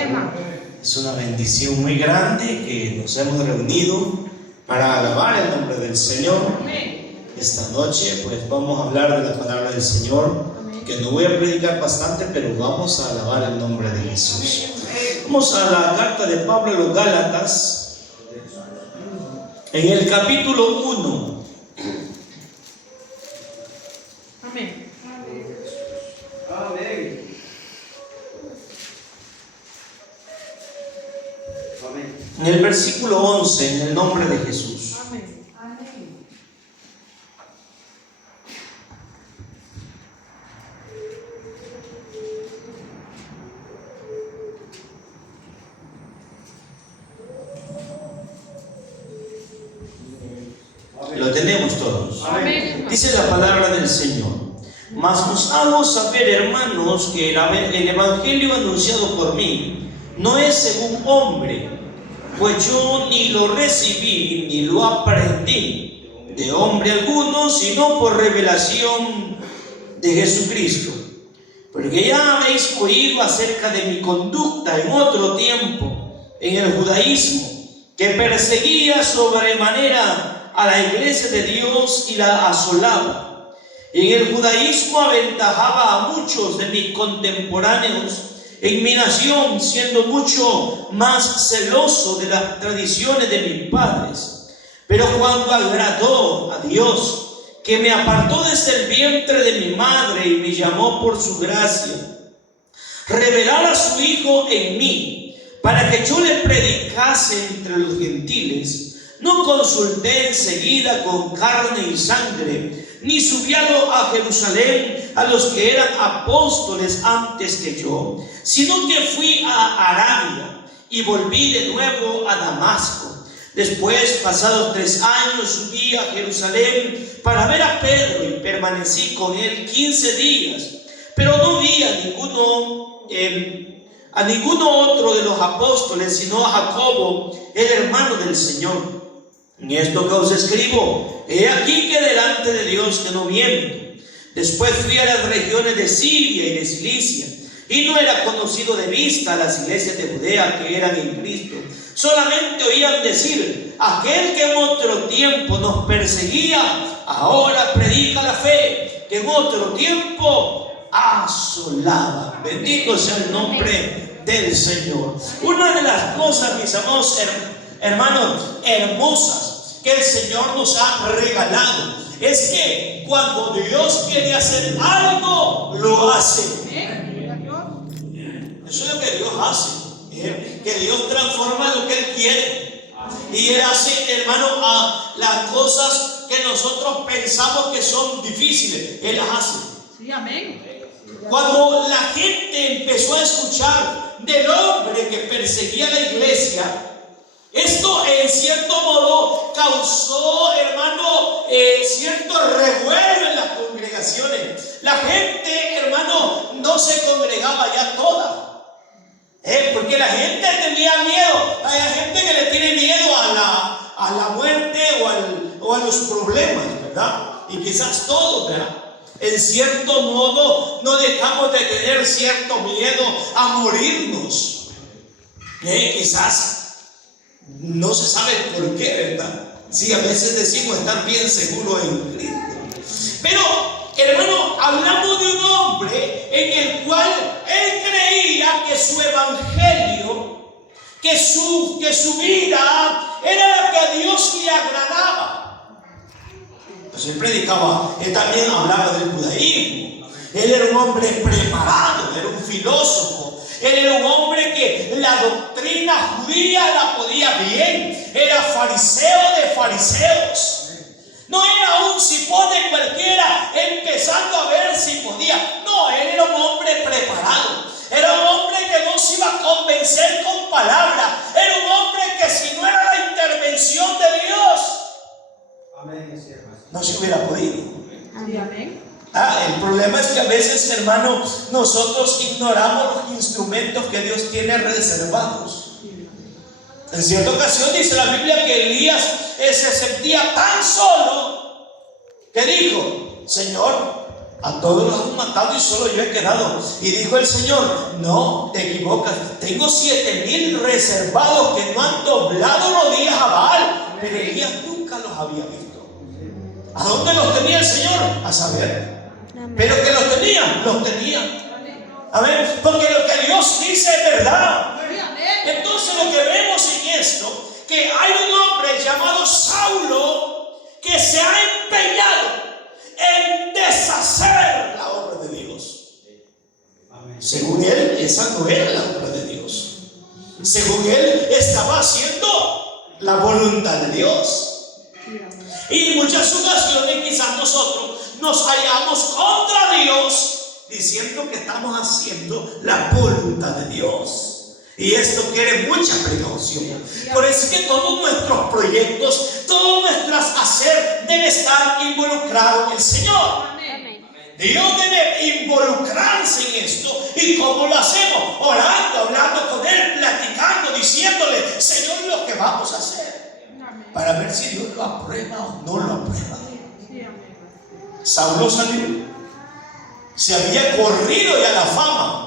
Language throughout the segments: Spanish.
hermano. Es una bendición muy grande que nos hemos reunido para alabar el nombre del Señor. Esta noche pues vamos a hablar de la palabra del Señor, que no voy a predicar bastante, pero vamos a alabar el nombre de Jesús. Vamos a la carta de Pablo a los Gálatas, en el capítulo 1. Amén. En el versículo 11, en el nombre de Jesús. Amén. Lo tenemos todos. Amén. Dice la palabra del Señor: mas os hago saber, hermanos, que el evangelio anunciado por mí no es según hombre, pues yo ni lo recibí ni lo aprendí de hombre alguno, sino por revelación de Jesucristo. Porque ya habéis oído acerca de mi conducta en otro tiempo en el judaísmo, que perseguía sobremanera a la iglesia de Dios y la asolaba. Y en el judaísmo aventajaba a muchos de mis contemporáneos en mi nación, siendo mucho más celoso de las tradiciones de mis padres. Pero cuando agradó a Dios, que me apartó desde el vientre de mi madre y me llamó por su gracia, revelar a su Hijo en mí, para que yo le predicase entre los gentiles, no consulté enseguida con carne y sangre, ni subiado a Jerusalén a los que eran apóstoles antes que yo, sino que fui a Arabia y volví de nuevo a Damasco. Después, pasados 3 años, subí a Jerusalén para ver a Pedro y permanecí con él 15 días, pero no vi a ninguno otro de los apóstoles, sino a Jacobo, el hermano del Señor. En esto que os escribo, he aquí que delante de Dios que no miento. Después fui a las regiones de Siria y de Cilicia, y no era conocido de vista a las iglesias de Judea que eran en Cristo. Solamente oían decir: aquel que en otro tiempo nos perseguía, ahora predica la fe, que en otro tiempo asolaba. Bendito sea el nombre del Señor. Una de las cosas, mis amados hermanos, hermosas que el Señor nos ha regalado es que cuando Dios quiere hacer algo, lo hace. Eso es lo que Dios hace, que Dios transforma lo que Él quiere. Y Él hace, hermano, a las cosas que nosotros pensamos que son difíciles, Él las hace. Sí, amén. Cuando la gente empezó a escuchar del hombre que perseguía a la iglesia, esto en cierto modo causó, hermano, cierto revuelo en las congregaciones. La gente, hermano, no se congregaba ya toda, porque la gente tenía miedo. Hay gente que le tiene miedo a la muerte o a los problemas, ¿verdad? Y quizás todos, ¿verdad? En cierto modo no dejamos de tener cierto miedo a morirnos. Quizás no se sabe por qué, ¿verdad? Sí, a veces decimos estar bien seguros en Cristo. Pero, hermano, hablamos de un hombre en el cual él creía que su evangelio, que su vida era la que a Dios le agradaba. Pues él predicaba, él también hablaba del judaísmo. Él era un hombre preparado, era un filósofo. Él era un hombre que la doctrina judía la podía bien. Era fariseo de fariseos. No era un cipón de cualquiera empezando a ver si podía. No, él era un hombre preparado. Era un hombre que no se iba a convencer con palabras. Era un hombre que si no era la intervención de Dios, no se hubiera podido. Amén. El problema es que a veces, hermano, nosotros ignoramos los instrumentos que Dios tiene reservados. En cierta ocasión dice la Biblia que Elías se sentía tan solo que dijo: Señor, A todos los han matado y solo yo he quedado. Y dijo el Señor: no, te equivocas. Tengo 7,000 reservados que no han doblado rodillas a Baal. Pero Elías nunca los había visto. ¿A dónde los tenía el Señor? A saber. Pero que los tenía, los tenía. Amén. Porque lo que Dios dice es verdad. Entonces lo que vemos en esto, que hay un hombre llamado Saulo que se ha empeñado en deshacer la obra de Dios. Según él, esa no era la obra de Dios. Según él, estaba haciendo la voluntad de Dios. Y en muchas ocasiones quizás nosotros nos hallamos contra Dios diciendo que estamos haciendo la voluntad de Dios. Y esto quiere mucha precaución. Por eso es que todos nuestros proyectos, todas nuestras hacer debe estar involucrado el Señor. Dios debe involucrarse en esto. ¿Y cómo lo hacemos? Orando, hablando con Él, platicando, diciéndole: Señor, lo que vamos a hacer, para ver si Dios lo aprueba o no lo aprueba. Saulo salió. Se había corrido ya la fama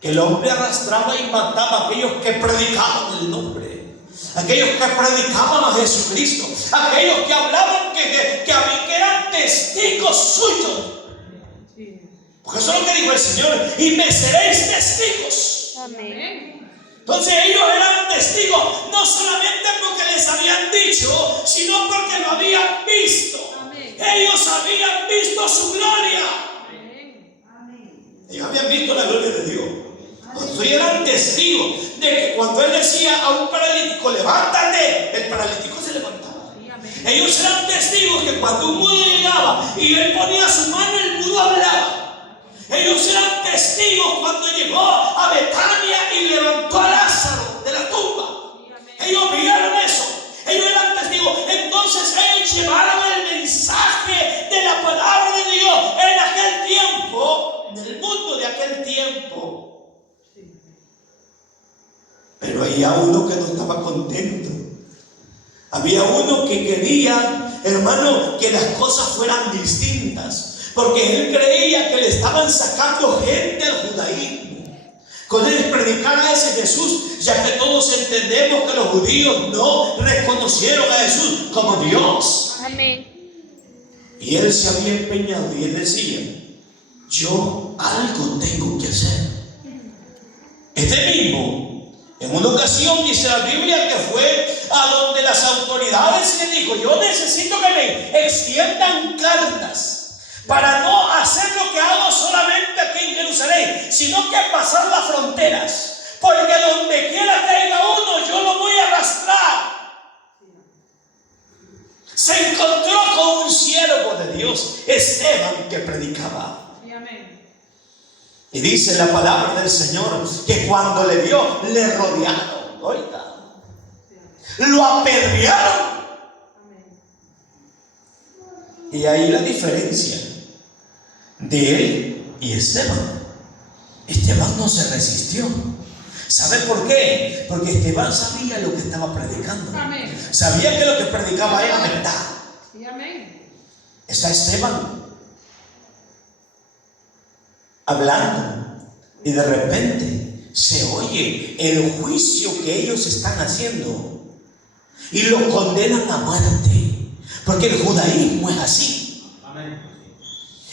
que el hombre arrastraba y mataba a aquellos que predicaban el nombre, aquellos que predicaban a Jesucristo, aquellos que hablaban que eran testigos suyos. Porque eso es lo que dijo el Señor: y me seréis testigos. Amén. Entonces ellos eran testigos, no solamente porque les habían dicho, sino porque lo habían visto. Ellos habían visto su gloria. Ellos habían visto la gloria de Dios. Ellos eran testigos de que cuando Él decía a un paralítico: levántate, el paralítico se levantaba. Ellos eran testigos que cuando un mudo llegaba y Él ponía su mano, el mudo hablaba. Ellos eran testigos cuando llegó a Betania y levantó a Lázaro de la tumba. Ellos vieron eso. Ellos eran testigos. Entonces ellos llevaron el mensaje de la palabra de Dios en aquel tiempo, en el mundo de aquel tiempo. Pero había uno que no estaba contento. Había uno que quería, hermano, que las cosas fueran distintas, porque él creía que le estaban sacando gente al judaísmo con él predicar a ese Jesús, ya que todos entendemos que los judíos no reconocieron a Jesús como Dios. Amén. Y él se había empeñado y él decía: yo algo tengo que hacer. Este mismo, en una ocasión, dice la Biblia, que fue a donde las autoridades le dijo: yo necesito que me extiendan cartas para no hacer lo que hago solamente aquí en Jerusalén, sino que pasar las fronteras, porque donde quiera que haya uno, yo lo voy a arrastrar. Se encontró con un siervo de Dios, Esteban, que predicaba. Y dice la palabra del Señor que cuando le vio, le rodearon, oiga, lo apedrearon. Y ahí la diferencia de él y Esteban. Esteban no se resistió. ¿Sabe por qué? Porque Esteban sabía lo que estaba predicando. Sabía que lo que predicaba era verdad. Está Esteban hablando y de repente se oye el juicio que ellos están haciendo y lo condenan a muerte, porque el judaísmo es así.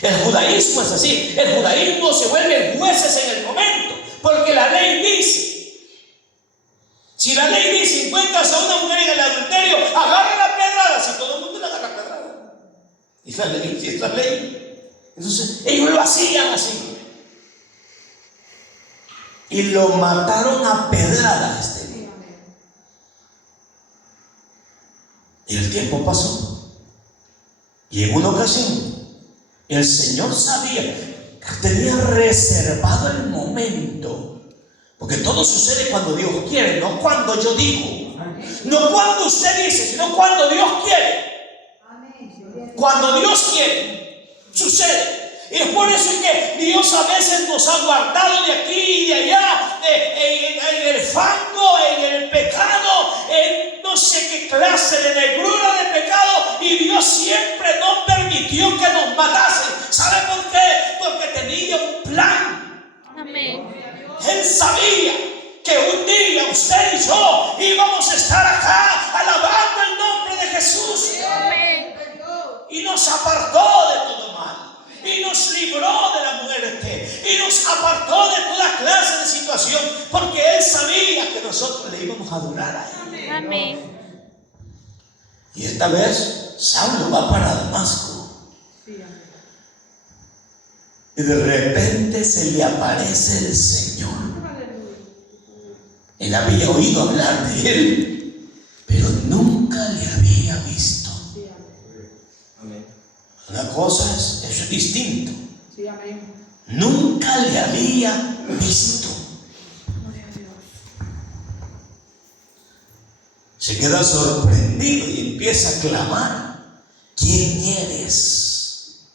El judaísmo es así. El judaísmo se vuelve jueces en el momento, porque la ley dice: si la ley dice encuentras a una mujer en el adulterio, agarra la pedrada. Si todo el mundo le agarra pedrada, es la ley, es la ley. Entonces ellos lo hacían así y lo mataron a pedradas. Y el tiempo pasó, y en una ocasión el Señor sabía, tenía reservado el momento, porque todo sucede cuando Dios quiere, no cuando yo digo, no cuando usted dice, sino cuando Dios quiere. Cuando Dios quiere, sucede. Y es por eso que Dios a veces nos ha guardado de aquí y de allá, en el fango, en el pecado, en no sé qué clase de negrura de pecado, y Dios siempre no permitió que nos matasen. ¿Sabe nos apartó de todo mal. Y nos libró de la muerte. Y nos apartó de toda clase de situación. Porque Él sabía que nosotros le íbamos a adorar a Él. Amén. Y esta vez Saulo va para Damasco. Y de repente se le aparece el Señor. Él había oído hablar de Él, pero nunca le había visto. Una cosa es distinto. Nunca le había visto. Se queda sorprendido y empieza a clamar: ¿quién eres?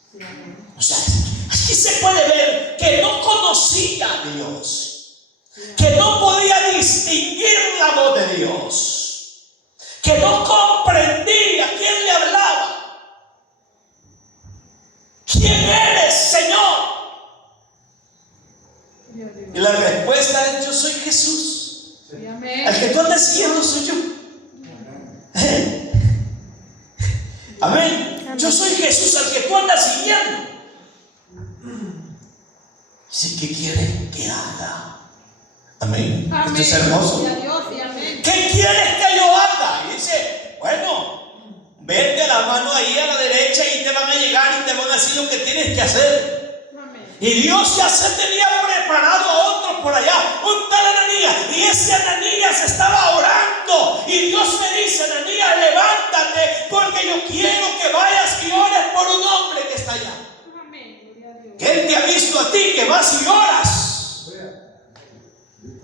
O sea, aquí se puede ver que no conocía a Dios, que no podía distinguir la voz de Dios, que no comprendía quién le hablaba. ¿Quién eres, Señor? Y la respuesta es: yo soy Jesús. El que tú andas siguiendo soy yo. Amén. Yo soy Jesús, al que tú andas siguiendo. Dice: ¿qué quiere que haga? Amén. Esto es hermoso. ¿Qué quieres que yo haga? Y dice: bueno, vete la mano ahí a la derecha y te van a llegar y te van a decir lo que tienes que hacer. Y Dios ya se tenía preparado a otro por allá, un tal Ananías. Y ese Ananías estaba orando. Y Dios me dice: Ananías, levántate, porque yo quiero que vayas y ores por un hombre que está allá. Que Él te ha visto a ti, que vas y oras.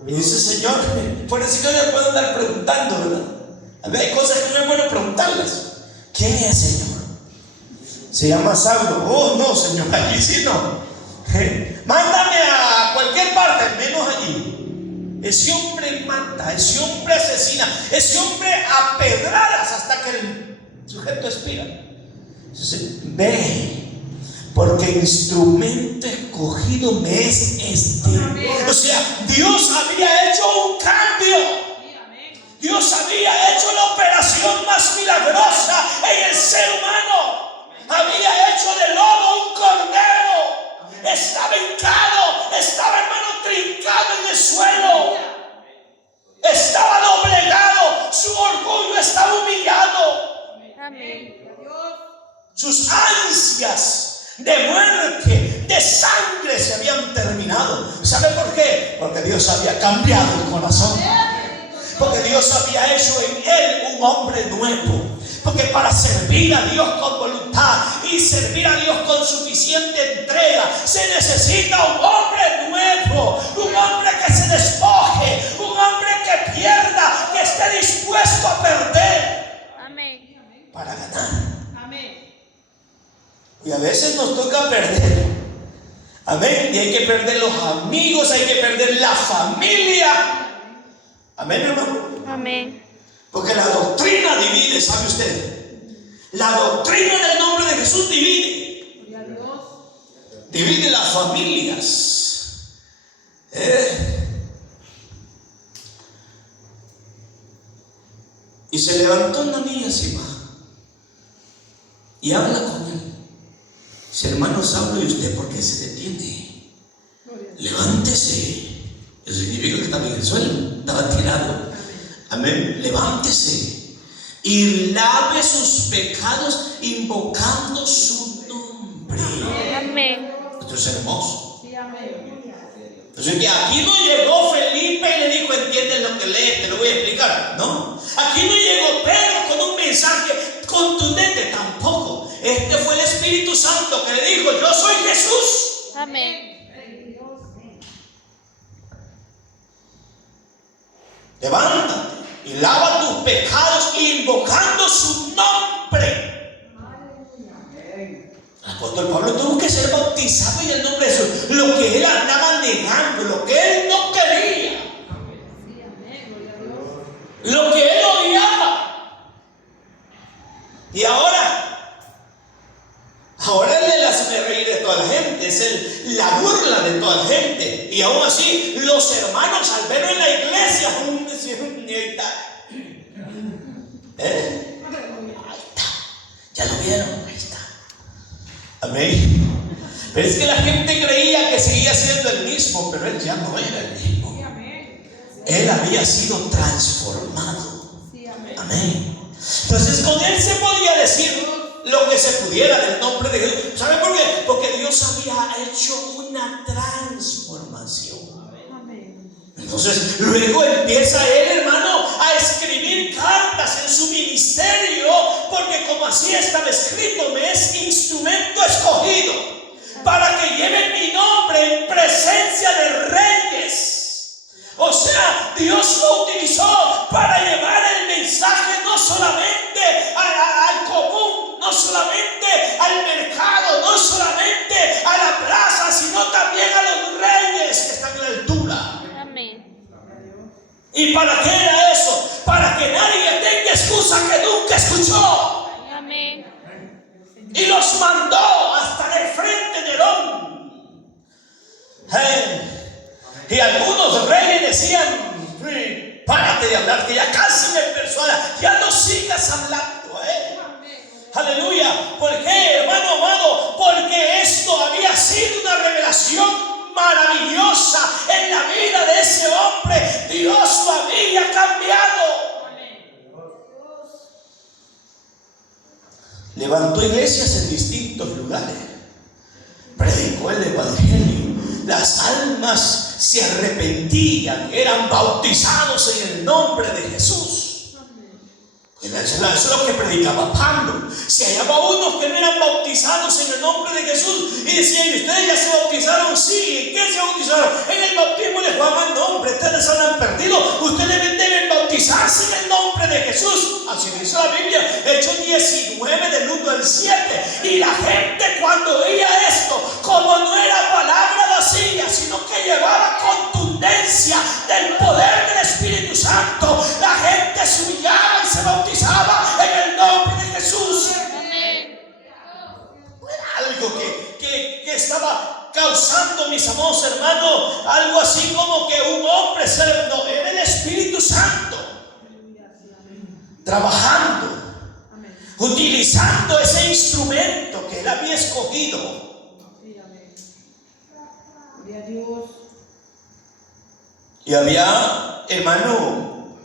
Y dice: Señor, por eso yo le puedo andar preguntando, ¿verdad? A ver, hay cosas que no es bueno preguntarlas. ¿Quién es, Señor? Se llama Saulo. Oh, no, Señor, allí sí no. Mándame a cualquier parte, menos allí. Ese hombre mata, ese hombre asesina, ese hombre a pedradas hasta que el sujeto expira. Entonces, ve, porque instrumento escogido me es este. O sea, Dios había hecho un cambio. Dios había hecho la operación más milagrosa en el ser humano. Había hecho de lobo un cordero. Estaba hincado, estaba, hermano, trincado en el suelo. Estaba doblegado, su orgullo estaba humillado. Amén. Sus ansias de muerte, de sangre se habían terminado. ¿Sabe por qué? Porque Dios había cambiado el corazón. Porque Dios había hecho en él un hombre nuevo. Porque para servir a Dios con voluntad y servir a Dios con suficiente entrega, se necesita un hombre nuevo, un hombre que se despoje, un hombre que pierda, que esté dispuesto a perder. Amén. Para ganar. Amén. Y a veces nos toca perder. Amén. Y hay que perder los amigos, hay que perder la familia. Amén, hermano. Amén. Porque la doctrina divide, ¿sabe usted? La doctrina del nombre de Jesús divide. Divide las familias. Y se levantó Ananías y va y habla con él. Dice: hermano Saulo, ¿y usted por qué se detiene? Levántese. Eso significa que estaba en el suelo, estaba tirado. Amén. Levántese y lave sus pecados invocando su nombre. Amén. Esto es hermoso. Entonces, que aquí no llegó Felipe y le dijo: ¿entiendes lo que lees? Te lo voy a explicar. No. Aquí no llegó Pedro con un mensaje contundente. Tampoco. Este fue el Espíritu Santo que le dijo: yo soy Jesús. Amén. Levántate y lava tus pecados invocando su nombre. El apóstol Pablo tuvo que ser bautizado en el nombre de Jesús. Lo que él andaba negando, lo que él no quería, lo que él odiaba. Y ahora él es el hazme reír de toda la gente, es la burla de toda la gente. Y aún así, los hermanos al verlo en la iglesia, ahí está. Ahí está. ¿Ya lo vieron? Ahí está. Amén. Pero es que la gente creía que seguía siendo el mismo, pero él ya no era el mismo. Él había sido transformado. Amén. Entonces con él se podía decir lo que se pudiera del nombre de Jesús. ¿Sabe por qué? Porque Dios había hecho una transformación. Entonces luego empieza él, hermano, a escribir cartas en su ministerio, porque como así estaba escrito, me es instrumento escogido para que lleve mi nombre en presencia de reyes. O sea, Dios lo utilizó para llevar el mensaje no solamente al común, no solamente al mercado, no solamente a la plaza, sino también a los reyes que están en la altura. Amén. ¿Y para qué era eso? Para que nadie tenga excusa que nunca escuchó. Amén. Y los mandó hasta el frente de Nerón. Y algunos reyes decían: párate de hablar, que ya casi me persuada, ya no sigas hablando. Aleluya. ¿Por qué, hermano amado? Porque esto había sido una revelación maravillosa en la vida de ese hombre. Dios lo había cambiado. Levantó iglesias en distintos lugares, predicó el evangelio, las almas se arrepentían, eran bautizados en el nombre de Jesús. Eso es lo que predicaba Pablo. Si hallaba unos que no eran bautizados en el nombre de Jesús y decían: ¿y ustedes ya se bautizaron? Sí. ¿En qué se bautizaron? En el bautismo de Juan. No, hombre, ustedes se han perdido. Ustedes deben bautizarse en el nombre de Jesús. Así dice la Biblia, Hechos 19 del 1 al 7. Y la gente, cuando oía esto, como no era palabra vacía, sino que llevaba contundencia del poder del Espíritu Santo, la gente se humillaba y se bautizaba en el nombre de Jesús. Amén. No era algo que estaba causando, mis amados hermanos, algo así como que un hombre no, era el Espíritu Santo trabajando, utilizando ese instrumento que él había escogido. Y había, hermano,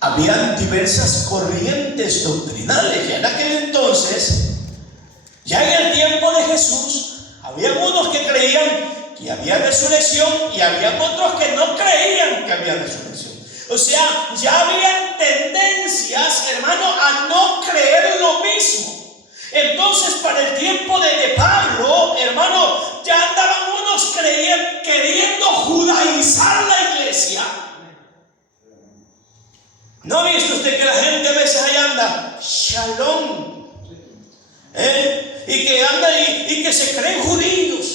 habían diversas corrientes doctrinales. Ya en aquel entonces, ya en el tiempo de Jesús, había unos que creían que había resurrección y había otros que no creían que había resurrección. O sea, ya habían tendencias, hermano, a no creer lo mismo. Entonces, para el tiempo de Pablo, hermano, ya andaban unos queriendo judaizar la iglesia. ¿No ha visto usted que la gente a veces ahí anda shalom? Y que anda y que se creen judíos.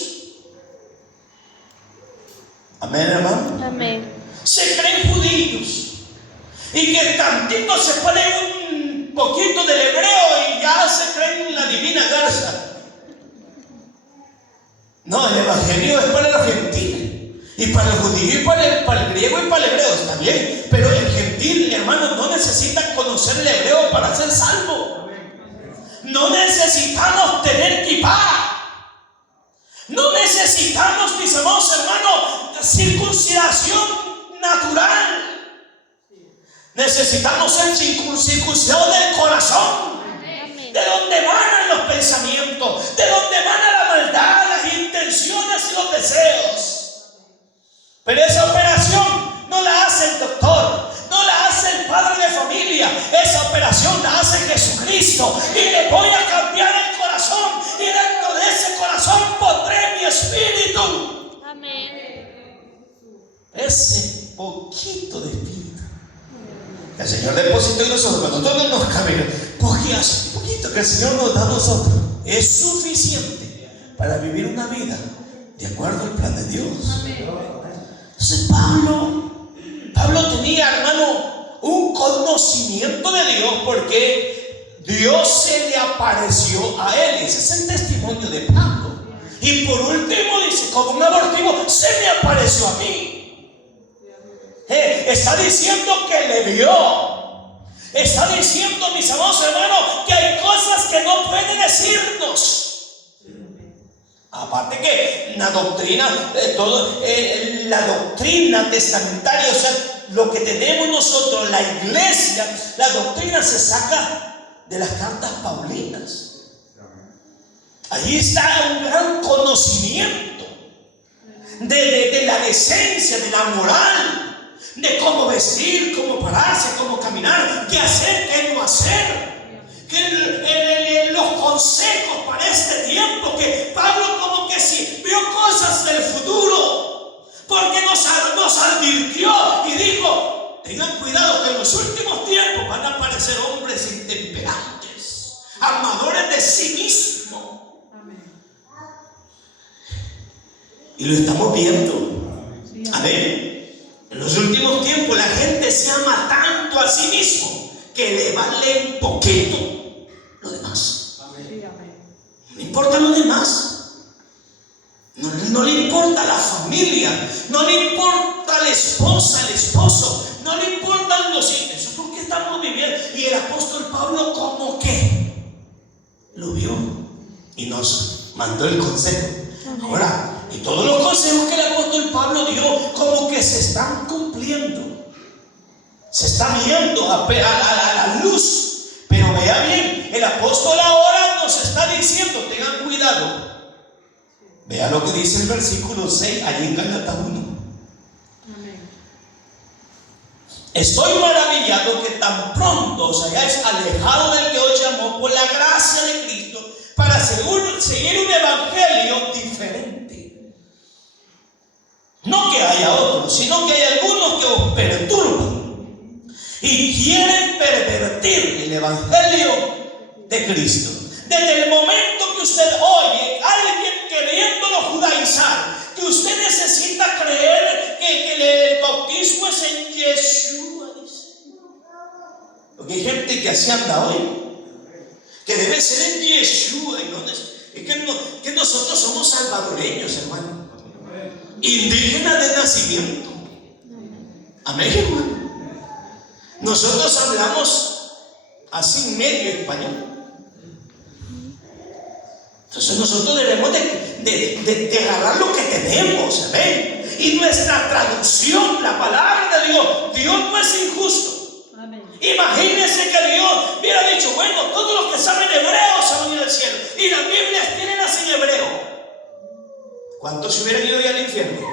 Amén, hermano. Amén. Se creen judíos y que tantito se pone un poquito del hebreo y ya se creen la divina garza. No, el evangelio es para los gentiles y para el judío y para el griego y para el hebreo está bien, pero el gentil, hermano, no necesita conocer el hebreo para ser salvo. No necesitamos tener kipá. No necesitamos, mis amados hermanos, circuncisión natural. Necesitamos ser circuncidados del corazón, de donde emanan los pensamientos, de donde emana la maldad, las intenciones y los deseos. Pero esa operación no la hace el doctor, no la hace el padre de familia. Esa operación la hace Jesucristo. Y le voy a cambiar el corazón, y dentro de ese corazón pondré mi espíritu. Amén. Ese poquito de espíritu el Señor depositó en nosotros, cuando nosotros nos cambiamos, poquito que el Señor nos da a nosotros, es suficiente para vivir una vida de acuerdo al plan de Dios. Entonces Pablo tenía, hermano, un conocimiento de Dios, porque Dios se le apareció a él. Ese es el testimonio de Pablo. Y por último dice, como un abortivo, se me apareció a mí. Está diciendo que le vio. Está diciendo, mis amados hermanos, que hay cosas que no puede decirnos. Aparte que la doctrina, la doctrina testamentaria, o sea, lo que tenemos nosotros, la iglesia, la doctrina se saca de las cartas paulinas. Allí está un gran conocimiento de la decencia, de la moral, de cómo vestir, cómo pararse, cómo caminar, qué hacer, qué no hacer. Que los consejos para este tiempo, que Pablo como que sí vio cosas del futuro, porque nos advirtió y dijo: tengan cuidado que en los últimos tiempos van a aparecer hombres intemperantes, amadores de sí mismos. Y lo estamos viendo. Amén. En los últimos tiempos la gente se ama tanto a sí mismo que le vale un poquito lo demás. No le importa lo demás. No le importa la familia, no le importa la esposa, el esposo, no le importan los hijos. Eso es porque estamos viviendo. Y el apóstol Pablo como que lo vio y nos mandó el consejo. Ahora, y todos los consejos que el apóstol Pablo dio como que se están cumpliendo. Se está viendo a la luz. Pero vea bien, el apóstol ahora nos está diciendo: tengan cuidado. Vea lo que dice el versículo 6, allí en Gálatas 1. Estoy maravillado que tan pronto os hayáis alejado del que os llamó por la gracia de Cristo para seguir un evangelio diferente. No que haya otros, sino que hay algunos que os perturban y quieren pervertir el evangelio de Cristo. Desde el momento que usted oye a alguien queriéndolo judaizar, que usted necesita creer que el bautismo es en Yeshua, dice. Porque hay gente que así anda hoy, que debe ser en Yeshua, y no es que nosotros somos salvadoreños, hermano, indígenas de nacimiento. Amén, hermano. Nosotros hablamos así medio español. Entonces nosotros debemos de agarrar lo que tenemos, ¿amén? Y nuestra traducción, la palabra de Dios no es injusto. Amén. Imagínense que Dios hubiera dicho: bueno, todos los que saben hebreo se van a ir al cielo, y las Biblias tienen así en hebreo. ¿Cuántos se hubieran ido ya al infierno?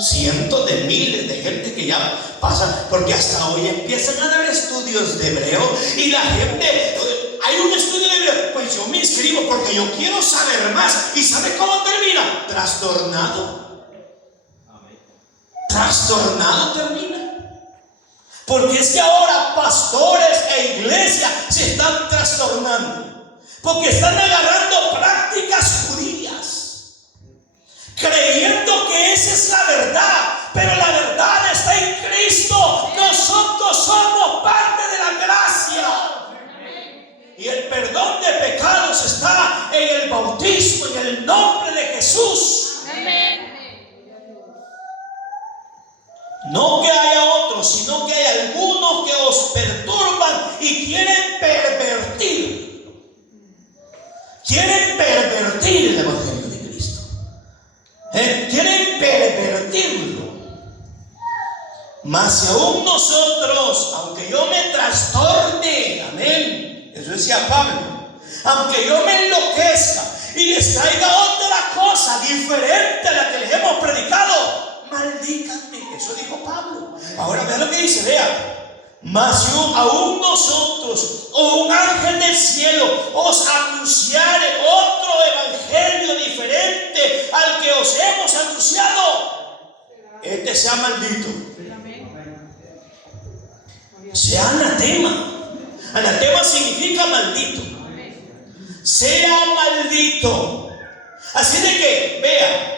Cientos de miles de gente que ya pasa, porque hasta hoy empiezan a dar estudios de hebreo, y la gente, hay un estudio de hebreo, pues yo me inscribo porque yo quiero saber más. ¿Y sabe cómo termina? Trastornado. Trastornado termina. Porque es que ahora pastores e iglesias se están trastornando, porque están agarrando prácticas judías, creyendo que esa es la verdad, pero la verdad está en Cristo. Nosotros somos parte de la gracia, y el perdón de pecados está en el bautismo, en el nombre de Jesús. Amén. No que haya otros, sino que hay algunos que os perturban y quieren pervertir el evangelio de Cristo. Quieren pervertirlo. Mas si aún nosotros, aunque yo me trastorne, amén, eso decía Pablo, aunque yo me enloquezca y les traiga otra cosa diferente a la que les hemos predicado, maldícanme. Eso dijo Pablo. Ahora vean lo que dice, vea. Mas si aún nosotros o un ángel del cielo os anunciare otro evangelio diferente al que os hemos anunciado, este sea maldito, sea anatema. Anatema significa maldito. Sea maldito. Así de que, vea,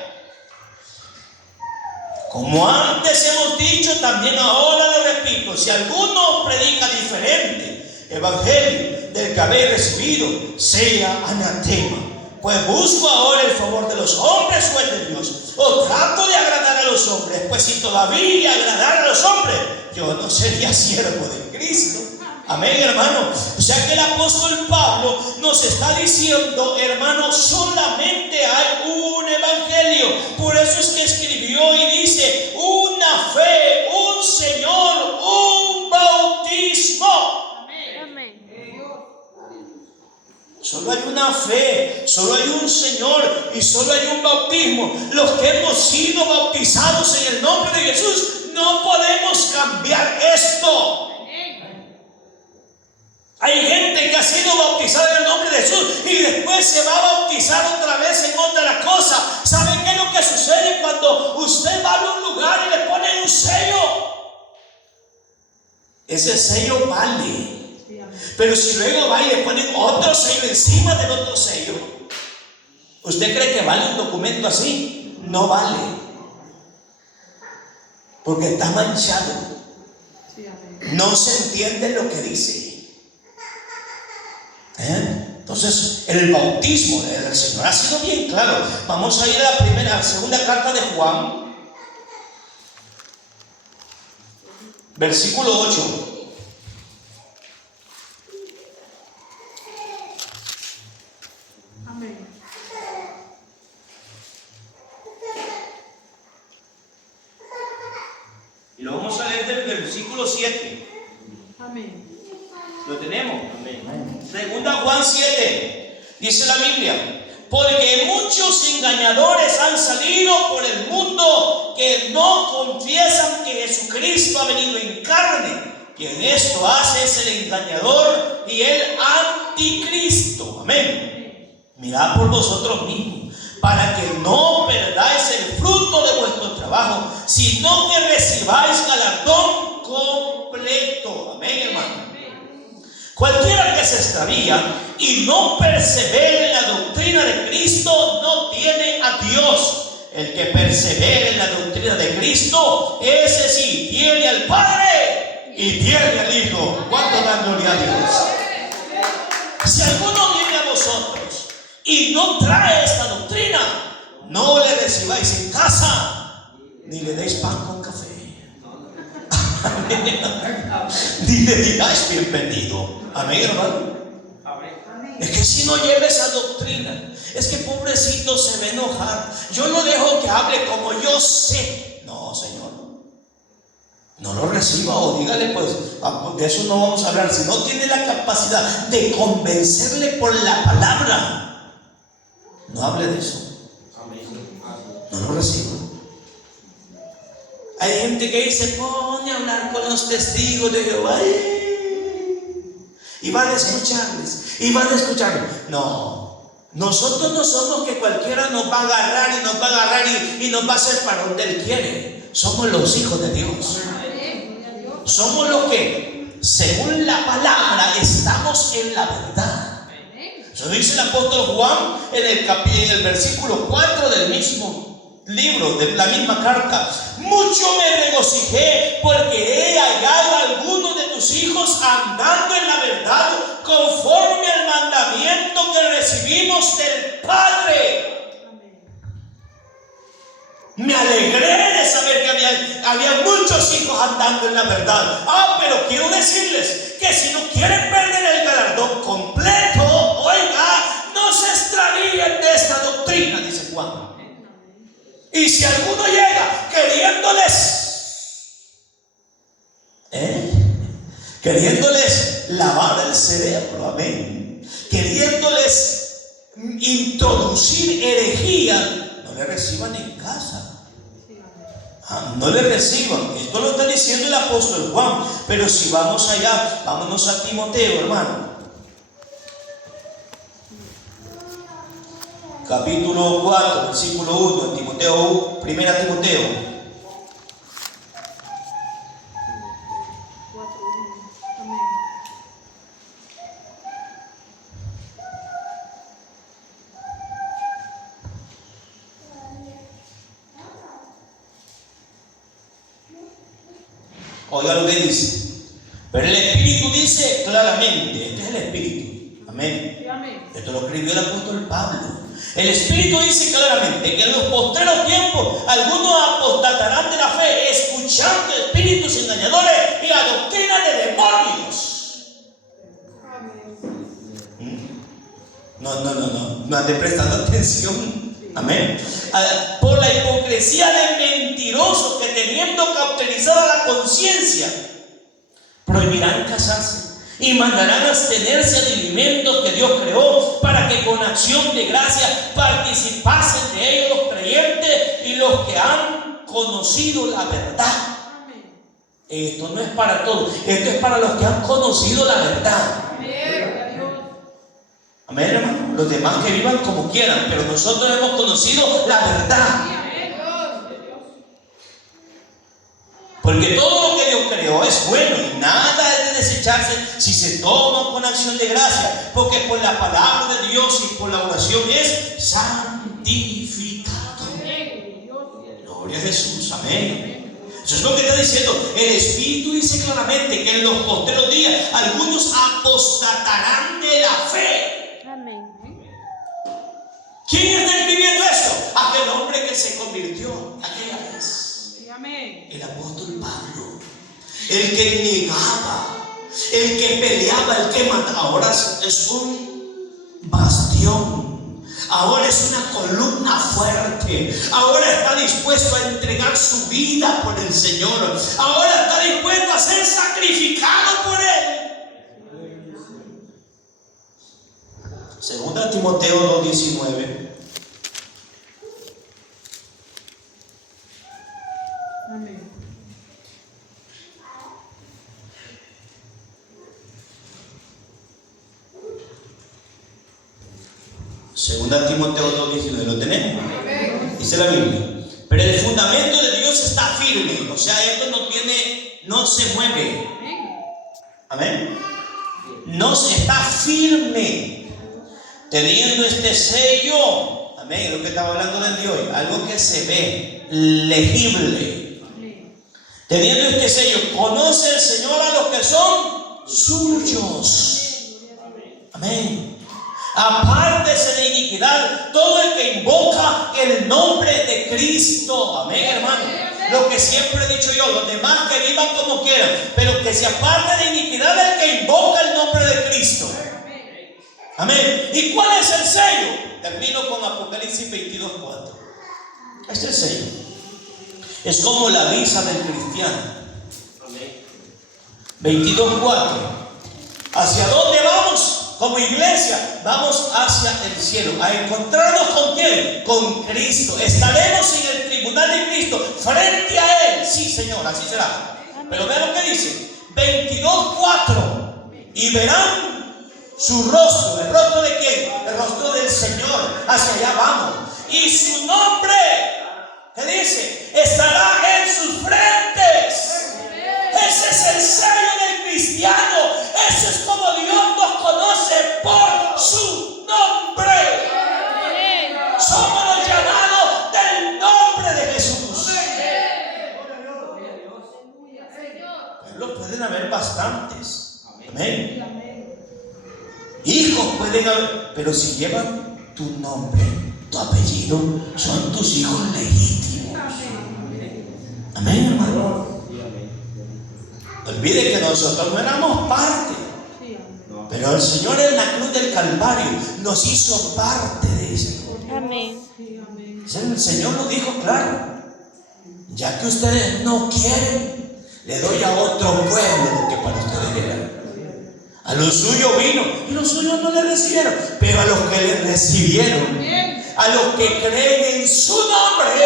como antes hemos dicho, también ahora lo repito: si alguno predica diferente evangelio del que habéis recibido, sea anatema. Pues busco ahora el favor de los hombres o el de Dios, o trato de agradar a los hombres, pues si todavía agradara a los hombres, yo no sería siervo de Cristo. Amén, hermano. O sea que el apóstol Pablo nos está diciendo, hermano, solamente hay un evangelio. Por eso es que escribió y dice, una fe, un Señor, un bautismo. Amén. Solo hay una fe, solo hay un Señor y solo hay un bautismo. Los que hemos sido bautizados en el nombre de Jesús, no podemos cambiar esto. Hay gente que ha sido bautizada en el nombre de Jesús y después se va a bautizar otra vez en otra cosa. ¿Saben qué es lo que sucede cuando usted va a un lugar y le ponen un sello? Ese sello vale. Pero si luego va y le ponen otro sello encima del otro sello, ¿usted cree que vale un documento así? No vale. Porque está manchado. No se entiende lo que dice. Entonces el bautismo del Señor ha sido bien claro. Vamos a ir a la segunda carta de Juan, versículo 8. Amén. Y lo vamos a leer desde el versículo 7. Amén. ¿Lo tenemos? Amén. Segunda Juan 7, dice la Biblia, porque muchos engañadores han salido por el mundo que no confiesan que Jesucristo ha venido en carne. Quien esto hace es el engañador y el anticristo. Amén. Mirad por vosotros mismos, para que no perdáis el fruto de vuestro trabajo, sino que recibáis galardón completo. Amén, hermano. Cualquiera que se extravía y no persevere en la doctrina de Cristo no tiene a Dios. El que persevere en la doctrina de Cristo, ese sí tiene al Padre y tiene al Hijo. ¿Cuánto dan gloria a Dios? Si alguno viene a vosotros y no trae esta doctrina, no le recibáis en casa, ni le deis pan con café. Ni le digáis bienvenido. Amén, hermano. Es que si no lleva esa doctrina, es que pobrecito se va a enojar. Yo lo dejo que hable como yo sé. No, Señor, no lo reciba, o dígale, pues de eso no vamos a hablar. Si no tiene la capacidad de convencerle por la palabra, no hable de eso. No lo reciba. Hay gente que se pone a hablar con los testigos de Jehová y van a escucharles, y van a escucharles. No, nosotros no somos que cualquiera nos va a agarrar y nos va a agarrar y nos va a hacer para donde Él quiere. Somos los hijos de Dios. Somos los que, según la palabra, estamos en la verdad. Eso dice el apóstol Juan en el versículo 4 del mismo libro, de la misma carta. Mucho me regocijé porque he hallado a algunos de tus hijos andando en la verdad conforme al mandamiento que recibimos del Padre. Me alegré de saber que había muchos hijos andando en la verdad. Pero quiero decirles que si no quieren perder el galardón completo, oiga, no se extravíen de esta doctrina, dice Juan. Y si alguno llega queriéndoles lavar el cerebro, amén, queriéndoles introducir herejía, no le reciban en casa. No le reciban. Esto lo está diciendo el apóstol Juan. Pero si vamos allá, vámonos a Timoteo, hermano. Capítulo 4, versículo 1, Timoteo, primera Timoteo. 4:1. Amén. Oiga lo que dice. Pero el Espíritu dice claramente, este es el Espíritu. Amén. Sí, amén. Esto lo escribió el apóstol Pablo. El Espíritu dice claramente que en los postreros tiempos algunos apostatarán No ande prestando atención. Amén. Por la hipocresía de mentirosos que teniendo cauterizada la conciencia, prohibirán casarse y mandarán abstenerse de alimentos que Dios creó para que con acción de gracia participasen de ellos los creyentes y los que han conocido la verdad. Esto no es para todos, esto es para los que han conocido la verdad. Amén, hermano. Los demás que vivan como quieran, pero nosotros hemos conocido la verdad. Porque todo lo que Dios creó es bueno y nada es de desecharse si se toma con acción de gracia, porque por la palabra de Dios y por la oración es santificado. Gloria a Jesús, amén. Eso es lo que está diciendo. El Espíritu dice claramente que en los postreros días algunos apostatarán de la fe. Amén. ¿Quién está escribiendo esto? Aquel hombre que se convirtió aquella vez. El apóstol Pablo, el que negaba, el que peleaba, el que mataba. Ahora es un bastión, ahora es una columna fuerte, ahora está dispuesto a entregar su vida por el Señor, ahora está dispuesto a ser sacrificado por Él. Segunda Timoteo 2:19. Amén. Segunda Timoteo 2:19, ¿lo tenemos? Dice la Biblia: pero el fundamento de Dios está firme, o sea, esto no se mueve. Amén. No está firme, teniendo este sello. Amén, es lo que estaba hablando de hoy, algo que se ve, legible. Teniendo este sello, conoce el Señor a los que son suyos. Amén. Apártese de iniquidad todo el que invoca el nombre de Cristo. Amén, hermano. Lo que siempre he dicho yo, los demás que vivan como quieran, pero que se aparte de iniquidad el que invoca el nombre de Cristo. Amén. ¿Y cuál es el sello? Termino con Apocalipsis 22:4. Este es el sello. Es como la visa del cristiano. 22:4. ¿Hacia dónde vamos? Como iglesia, vamos hacia el cielo. ¿A encontrarnos con quién? Con Cristo. Estaremos en el tribunal de Cristo, frente a Él. Sí, Señor, así será. Pero vean lo que dice 22:4. Y verán su rostro. ¿El rostro de quién? El rostro del Señor. Hacia allá vamos. Y su nombre, ¿qué dice? Estará en sus frentes. Ese es el sello del cristiano. Eso es como Dios nos conoce, por su nombre. Somos los llamados del nombre de Jesús. Pueblos pueden haber bastantes. Amén. Hijos pueden haber, pero si llevan tu nombre, tu apellido, son tus hijos legítimos. Amén, hermano. No olvide que nosotros no éramos parte, pero el Señor en la cruz del Calvario nos hizo parte de esto. Amén. El Señor nos dijo claro: ya que ustedes no quieren, le doy a otro pueblo lo que para ustedes era. A los suyos vino y los suyos no le recibieron, pero a los que le recibieron, a los que creen en su nombre,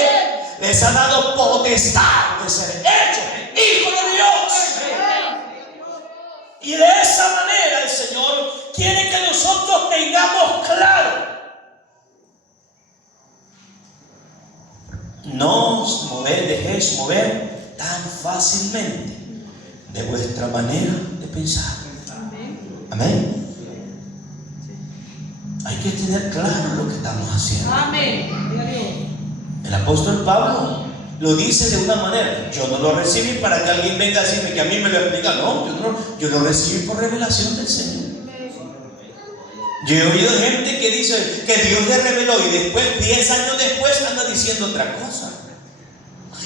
les ha dado potestad de ser hechos hijos de Dios. Y de esa manera el Señor quiere que nosotros tengamos claro: no os dejéis mover tan fácilmente de vuestra manera de pensar. Amén. Hay que tener claro lo que estamos haciendo. El apóstol Pablo lo dice de una manera: yo no lo recibí para que alguien venga a decirme que a mí me lo explica. No, yo lo recibí por revelación del Señor. Yo he oído gente que dice que Dios le reveló y después, 10 años después, anda diciendo otra cosa.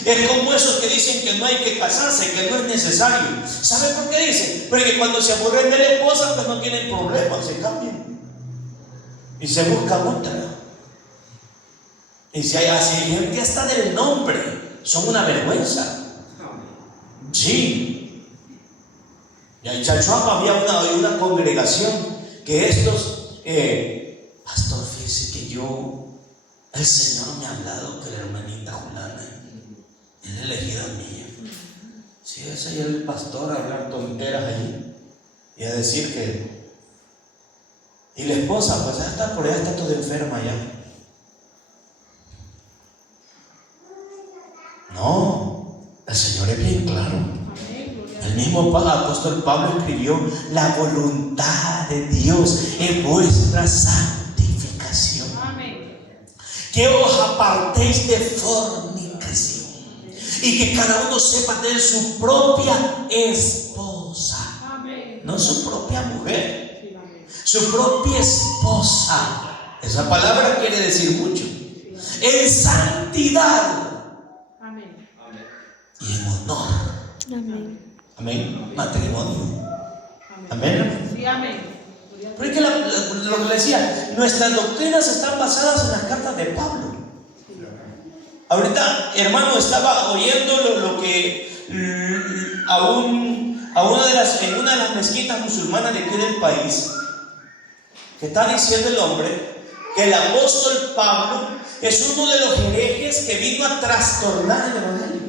Es como esos que dicen que no hay que casarse, que no es necesario. ¿Saben por qué dicen? Porque cuando se aburren de la esposa, pues no tienen problemas, se cambian. y se busca otra. Y si hay así gente hasta del nombre, son una vergüenza. Sí. Y en Chalchuapa había una congregación que estos, pastor, fíjese que el Señor me ha hablado que la hermanita Julana es la elegida mía. Sí, ese es el pastor a hablar tonteras allí y a decir que. Y la esposa, pues ya está por allá, está toda enferma ya. No, el Señor es bien claro. El mismo apóstol Pablo escribió: la voluntad de Dios es vuestra santificación. Que os apartéis de fornicación y que cada uno sepa tener su propia esposa, no su propia mujer, su propia esposa. Esa palabra quiere decir mucho. En santidad y en honor. Amén. Matrimonio. Amén. Sí, amén. Porque lo que le decía, nuestras doctrinas están basadas en las cartas de Pablo. Ahorita, hermano, estaba oyendo lo que en una de las mezquitas musulmanas de aquí del país, que está diciendo el hombre que el apóstol Pablo es uno de los herejes que vino a trastornar el evangelio.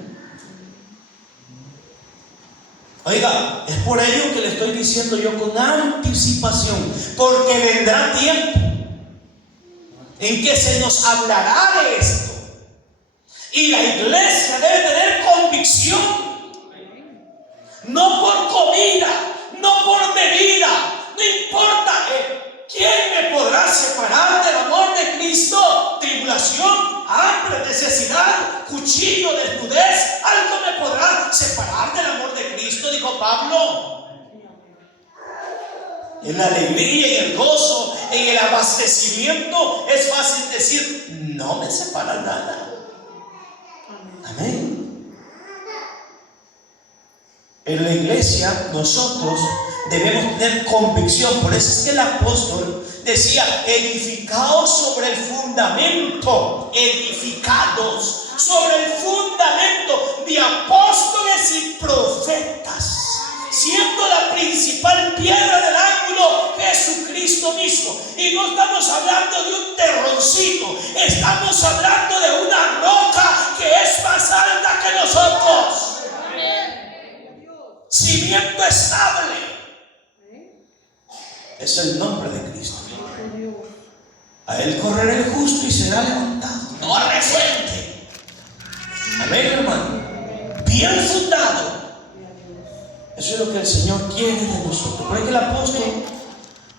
Oiga, es por ello que le estoy diciendo yo con anticipación, porque vendrá tiempo en que se nos hablará de esto y la iglesia debe tener convicción, no por comida, no por bebida, no importa quién me podrá separar del amor de Cristo. Tribulación, hambre, necesidad, cuchillo, desnudez, algo me podrá separar del amor de Cristo, dijo Pablo. En la alegría, en el gozo, en el abastecimiento es fácil decir: no me separa nada. Amén. En la iglesia nosotros debemos tener convicción. Por eso es que el apóstol decía: edificados sobre el fundamento, edificados sobre el fundamento de apóstoles y profetas, siendo la principal piedra del ángulo Jesucristo mismo. Y no estamos hablando de un terroncito, estamos hablando de una roca que es más alta que nosotros. Cimiento estable es el nombre de Cristo. A él correrá el justo y será levantado, no refuente. Amén, hermano. Bien fundado. Eso es lo que el Señor quiere de nosotros. Por eso el apóstol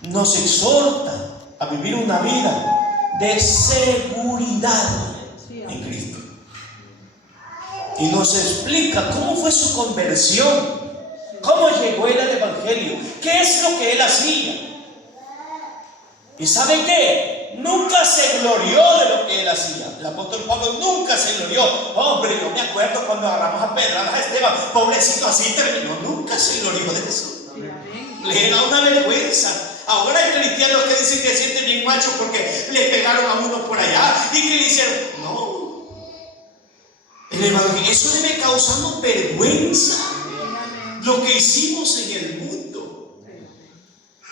nos exhorta a vivir una vida de seguridad en Cristo. Y nos explica cómo fue su conversión, cómo llegó él al evangelio, qué es lo que él hacía. ¿Y sabe qué? Nunca se glorió de lo que él hacía. El apóstol Pablo nunca se glorió. Hombre, yo me acuerdo cuando agarramos a pedradas a Esteban, pobrecito, así terminó. Nunca se glorió de eso. Le da una vergüenza. Ahora hay cristianos que dicen que se sienten bien machos porque le pegaron a uno por allá y que le hicieron. No. El evangelio, eso debe causarnos vergüenza. Lo que hicimos en el mundo.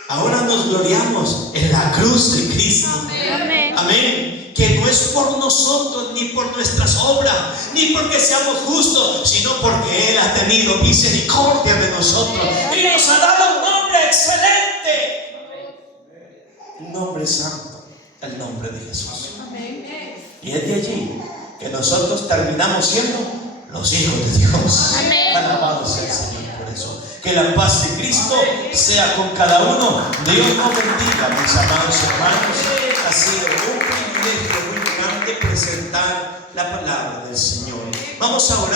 Ahora nos gloriamos en la cruz de Cristo. Amén. Amén. Que no es por nosotros, ni por nuestras obras, ni porque seamos justos, sino porque Él ha tenido misericordia de nosotros y nos ha dado un nombre excelente, un nombre santo, el nombre de Jesús. Y es de allí que nosotros terminamos siendo los hijos de Dios. Amén. Alabado sea el Señor por eso. Que la paz de Cristo sea con cada uno. Dios nos bendiga, mis amados hermanos. Ha sido un privilegio muy grande presentar la palabra del Señor. Vamos a orar.